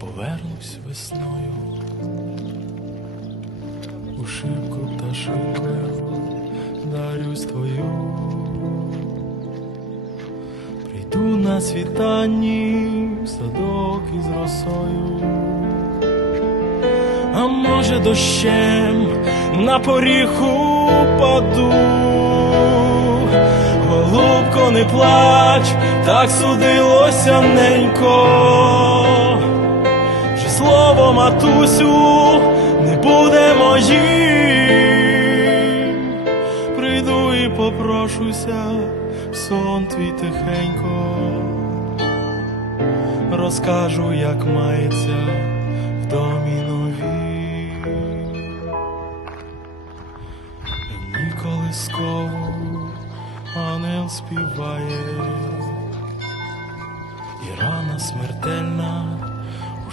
повернусь весною, у шибку та пташиною дарюсь твою, прийду на світанні в садок із росою, а може, дощем на поріху паду, голубко не плач, так судилося ненько. Матусю не буде моїм. Прийду і попрошуся в сон твій тихенько. Розкажу, як мається в домі нові. Мені колискову ангел співає, і рана смертельна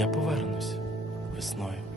Я повернусь весною.